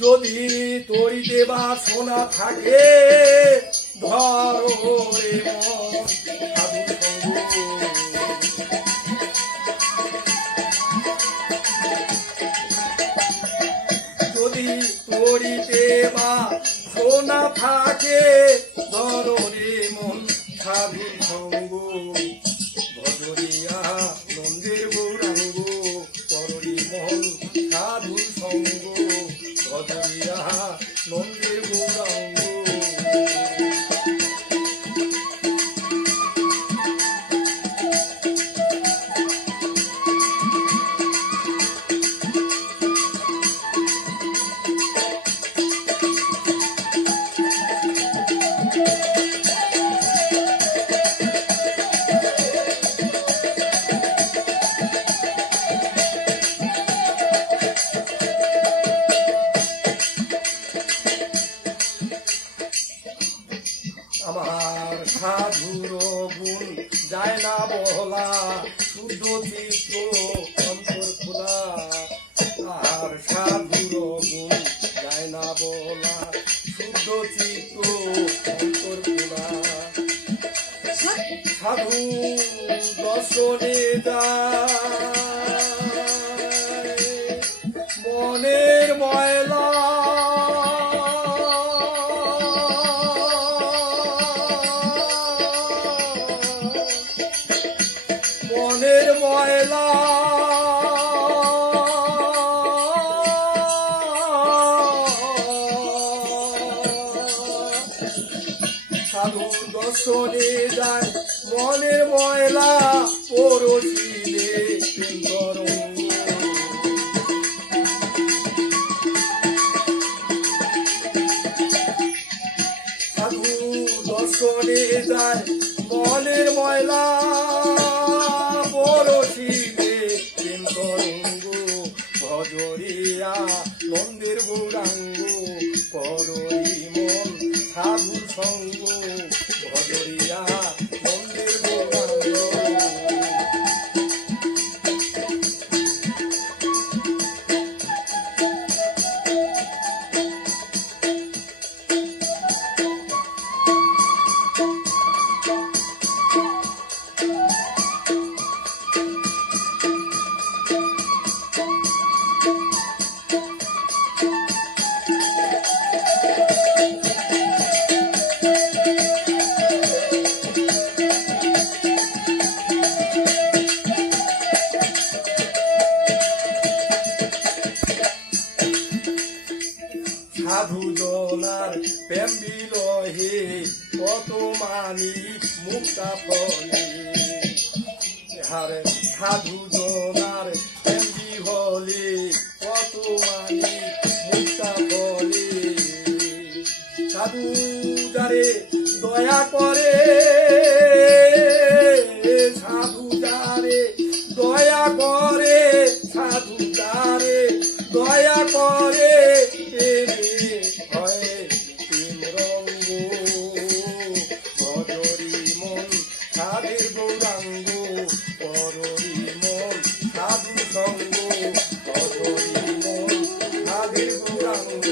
যদি তরিতে বা সোনা থাকে ধরো রে মন সাধু সঙ্গ। যদি তরিতে বা সোনা থাকে ধরো রে মন সাধু সঙ্গ। ভজরিয়া নন্দের গৌরাঙ্গ কররি মন সাধু সঙ্গ। ভজরিয়া নন্দের গৌরাঙ্গ। আমার সাধুর গুণ যায় না বলা শুদ্ধ চিত্ত অন্তর খোলা। আর সাধুর গুণ যায় না বলা শুদ্ধ চিত্ত অন্তর খোলা। সাধু দর্শনে যায় মনের ময়লা। মনের ময়লা সাধুর দর্শনে যায় মনের ময়লা পরশিলে তরঙ্গ। সাধুর দর্শনে যায় মনের ময়লা পরশিলে তরঙ্গ। ভজরিয়া নন্দের গৌরাঙ্গ কররি মন সাধুর সঙ্গ। ভজরিয়া নন্দের গৌরাঙ্গ। সাধু জনার প্রেম বিলহে কত মানি মুক্তা ফলে। হারে সাধু জনার প্রেম বিহলে কত মানি মুক্তা ফলে। সাধু যারে দয়া করে সাধু যারে দয়া করে সাধু যারে দয়া করে ভজরি মন সাধের গৌরাঙ্গ কররি মন সাধু সঙ্গ। ভজরি মন সাধের গৌরাঙ্গ।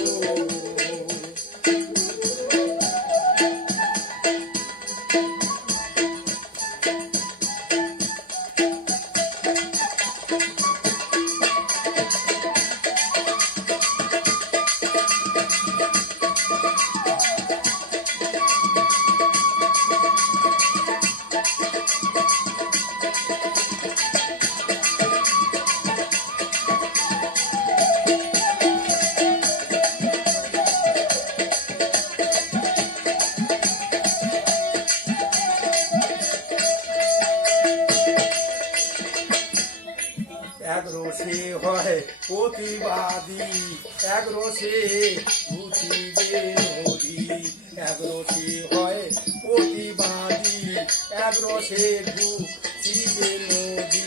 এক রসে হয় প্রতিবাদী এক রসে ঘুচিবে নদী। এক রসে হয় প্রতিবাদী এক রসে ঘুচিবে নদী।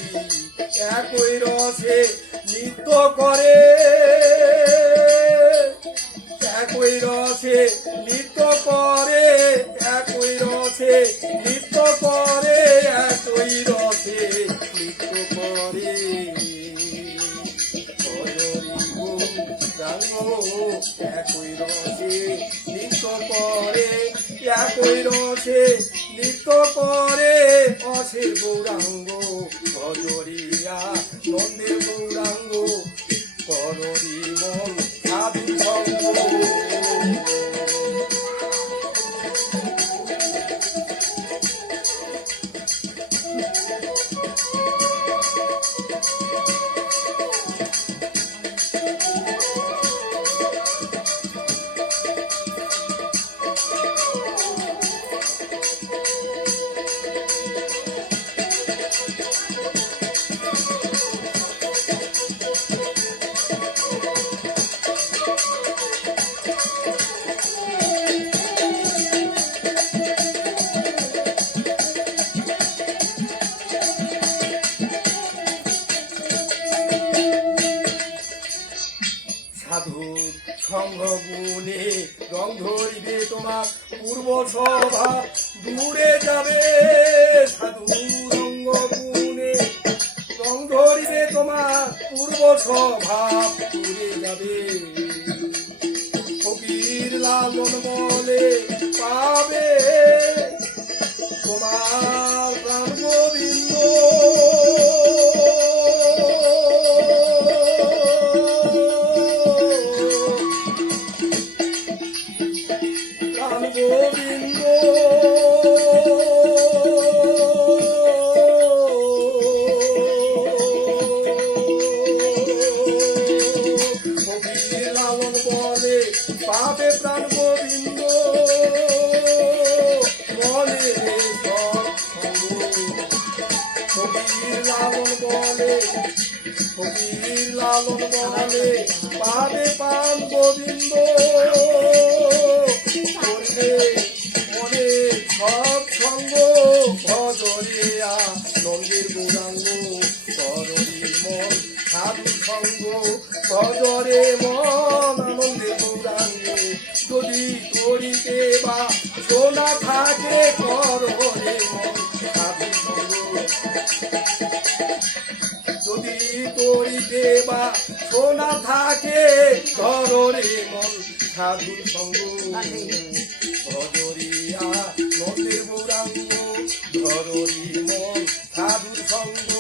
একই রসে নৃত্য করে একই রসে নৃত্য করে একই রসে নৃত্য করে একই রসে নৃত্য করে। গৌরাঙ্গ ভজরিয়া নন্দের গৌরাঙ্গ কররি মন সাধু সঙ্গ সাধুর সঙ্গ গুণে রং ধরিবে তোমার পূর্ব স্বভাব দূরে যাবে সাধুর রঙ্গ গুণে রং ধরিবে তোমার পূর্ব স্বভাব দূরে যাবে ফকির লালন বলে পাবে তোমার প্রাণ গোবিন্দ প্রাণ গোবিন্দ ফকির লালন বলে পাবে প্রাণ গোবিন্দ বলে ফকির লালন বলে ফকির লালন বলে পাবে প্রাণ গোবিন্দ করবে মনে সব সঙ্গ ভজরিয়া নন্দের গৌরাঙ্গ কররি মন সাধু সঙ্গ ভজরে মন আনন্দের গৌরাঙ্গ যদি করিতে বা সোনা থাকে কররে মন সাধু সঙ্গ যদি করিতে বা সোনা থাকে ধরে মন সাধু সঙ্গ ভজরিয়া নন্দের গৌরাঙ্গ ধরি মন সাধু সঙ্গ